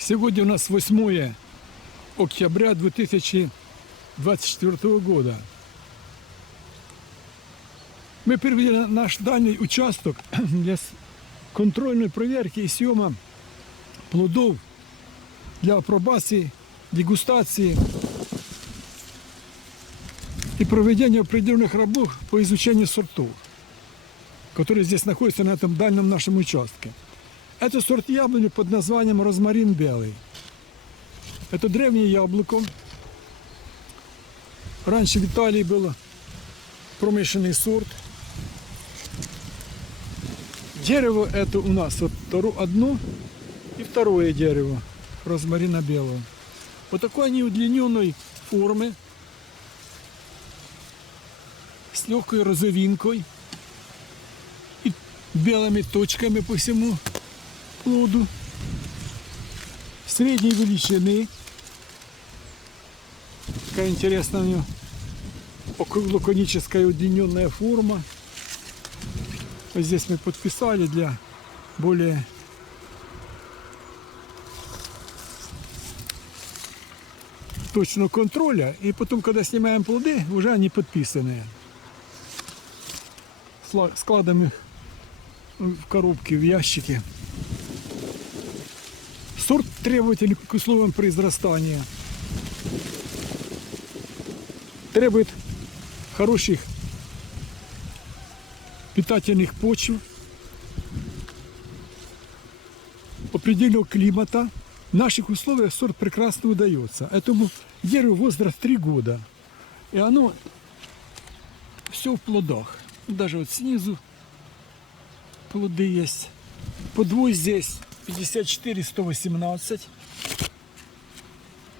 Сегодня у нас 8 октября 2024 года. Мы привели наш дальний участок для контрольной проверки и съема плодов для апробации, дегустации и проведения определенных работ по изучению сортов, которые здесь находятся на этом дальнем нашем участке. Это сорт яблони под названием розмарин белый. Это древнее яблоко. Раньше в Италии был промышленный сорт. Дерево это у нас вот одно и второе дерево розмарина белого. Вот такой они удлиненной формы, с легкой розовинкой и белыми точками по всему плоду, средней величины. Такая интересная у него округлоконическая удлиненная форма. Вот здесь мы подписали для более точного контроля. И потом, когда снимаем плоды, уже они подписанные. Складываем их в коробки, в ящики. Сорт требователен к условиям произрастания. Требует хороших питательных почв, определенного климата. В наших условиях сорт прекрасно удается. Этому дереву возраст 3 года. И оно все в плодах. Даже вот снизу плоды есть. Подвой здесь 54-118.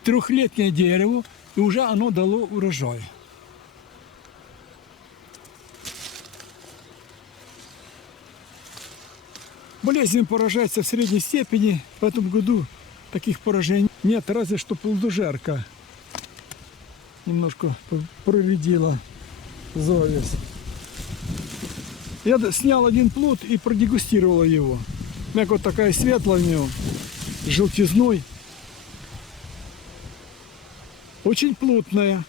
Трехлетнее дерево, и уже оно дало урожай. Болезнь поражается в средней степени. В этом году таких поражений нет, разве что плодожерка немножко проредила зависть. Я снял один плод и продегустировал его. Мягко вот такая светлая у него, с желтизной. Очень плотная,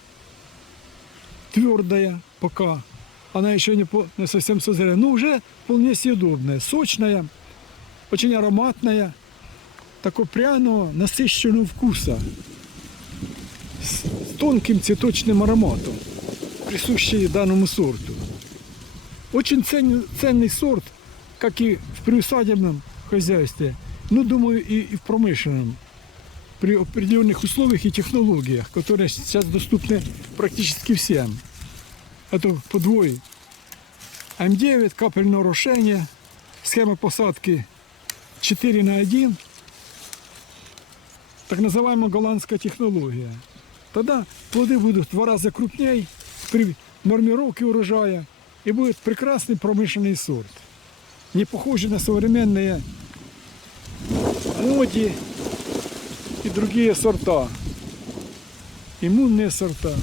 твердая пока. Она еще не совсем созрела, но уже вполне съедобная, сочная, очень ароматная, такого пряного, насыщенного вкуса, с тонким цветочным ароматом, присущий данному сорту. Очень ценный сорт, как и в приусадебном хозяйстве, ну, думаю, и в промышленном, при определенных условиях и технологиях, которые сейчас доступны практически всем. Это подвой М9, капельное орошение, схема посадки 4:1, так называемая голландская технология. Тогда плоды будут в 2 раза крупнее при нормировке урожая, и будет прекрасный промышленный сорт. Не похожий на современные моди и другие сорта, иммунные сорта.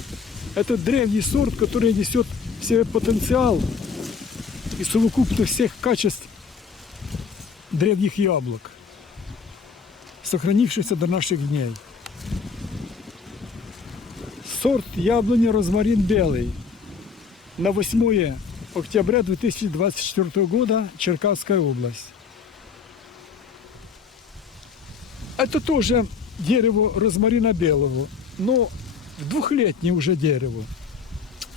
Это древний сорт, который несет в себе потенциал и совокупность всех качеств древних яблок, сохранившихся до наших дней. Сорт яблони розмарин белый. На 8 октября 2024 года, Черкасская область. Это тоже дерево розмарина белого, но двухлетнее уже дерево.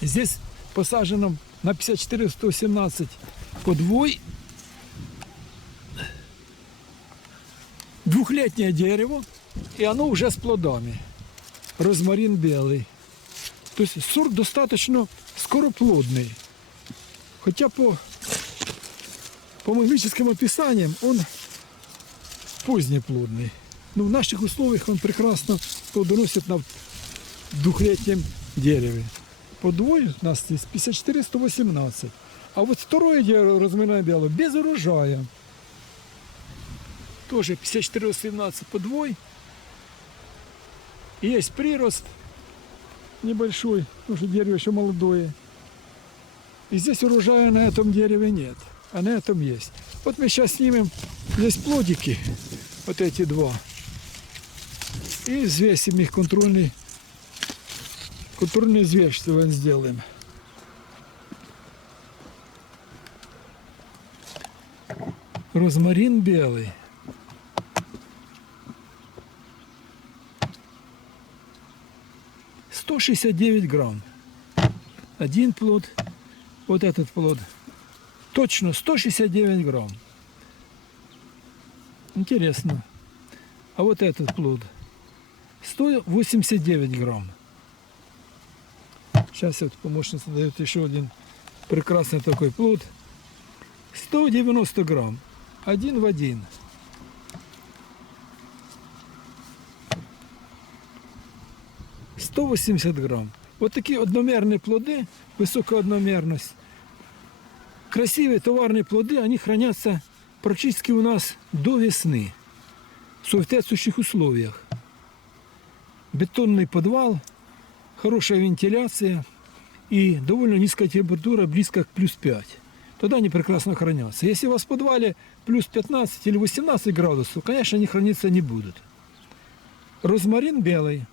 Здесь посажено на 54-117 подвой. Двухлетнее дерево, и оно уже с плодами. Розмарин белый. То есть сорт достаточно скороплодный. Хотя по магическим описаниям он позднеплодный. Но в наших условиях он прекрасно плодоносит на двухлетнем дереве. Подвой у нас здесь 54-118. А вот второе дерево розмарина белого без урожая. Тоже 54-117 подвой. И есть прирост небольшой, потому что дерево еще молодое. И здесь урожая на этом дереве нет, а на этом есть. Вот мы сейчас снимем здесь плодики, вот эти два. И взвесим их, контрольный взвешивание сделаем. Розмарин белый. — 169 грамм. Один плод, вот этот плод. Точно 169 грамм. Интересно. А вот этот плод 189 грамм. Сейчас вот помощница дает еще один прекрасный такой плод. 190 грамм. Один в один. — 180 грамм. Вот такие одномерные плоды, высокая одномерность. Красивые товарные плоды, они хранятся практически у нас до весны. В соответствующих условиях. Бетонный подвал, хорошая вентиляция и довольно низкая температура, близко к плюс 5. Тогда они прекрасно хранятся. Если у вас в подвале плюс 15 или 18 градусов, конечно, они храниться не будут. Розмарин белый.